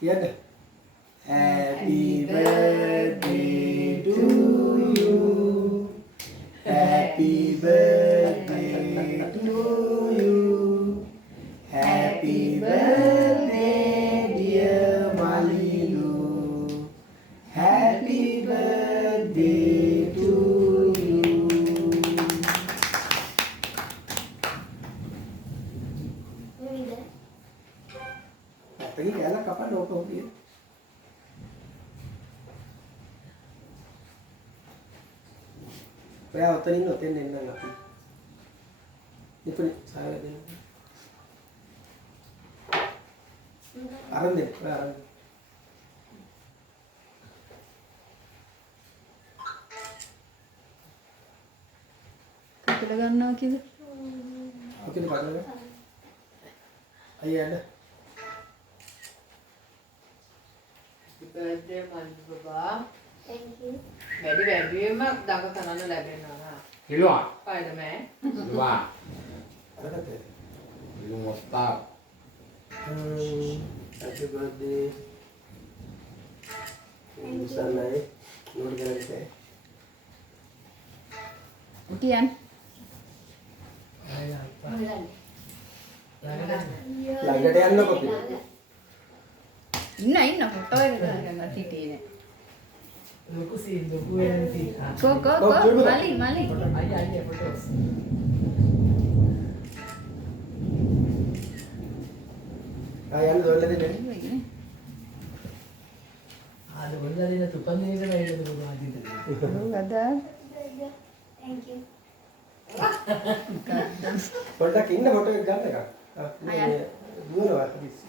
කියන්න. Happy birthday to you. Happy birthday to you. Happy birthday dear Malilu. Happy birthday to you. Tadi kayaknya kapan dong dia? Kaya tadi no tenen na ngapi. Ini pun saya din. Aran deh, aran. කපලා ගන්නවා කිව්ද? Oke nih padahal. Ayo ada. birthday මල්ලි බබා. Thank you. වැඩිම දඟ කරන්න ලැබෙනවා. Kiloa. Spider-Man. Dua. Ada teh. Belum mustaq. Happy birthday. Bisa naik. Nur kira teh. කියන්න. ළඟට යන්නකො පිට. ඉන්න ෆොටෝ එක ගන්න හිටියේ නෑ. ලොකු සීන් ලොකු වෙන තියෙනවා. කෝ මලි. අයියා ෆොටෝස්. Ayan dole din. ආද ගොල්ලරින තුපන්නේ නේද නේද බබා අදින්ද. ගදා. Thank you. පොඩ්ඩක් ඉන්න ෆොටෝ එක ගන්න එක. මේ දුවනවා කිසි.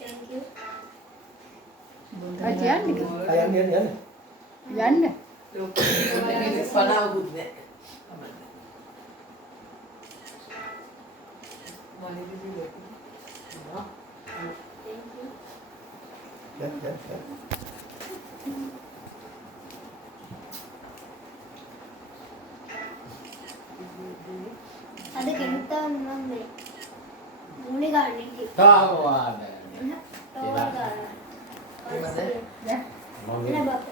Thank you. Ayan. යන්න. ලොකු පලාවුත් නෑ. මල්ලි දිවි ලොකු. Thank you. Ya. Ada kita memang deh. Mulai garden kita. Tahu ada. Tahu garden. Ini bapak.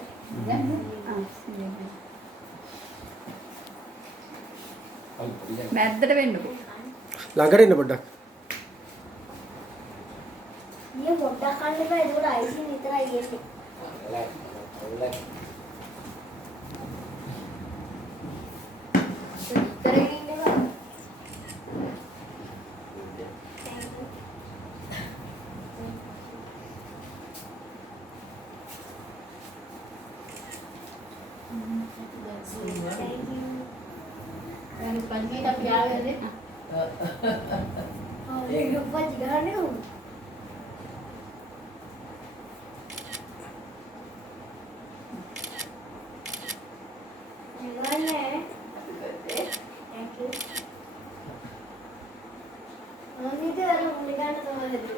මැද්දට වෙන්නකෝ. ළඟට ඉන්න පොඩ්ඩක්. Dia botak kan lepas itu dah isi ni terai gitu. Terai ini lah. Thank you. Thank you. Yang pagi tapi awal ni. Oh, ini lupa juga ni. Gimana? Thank you. Mami tu ada membelikan sama tadi.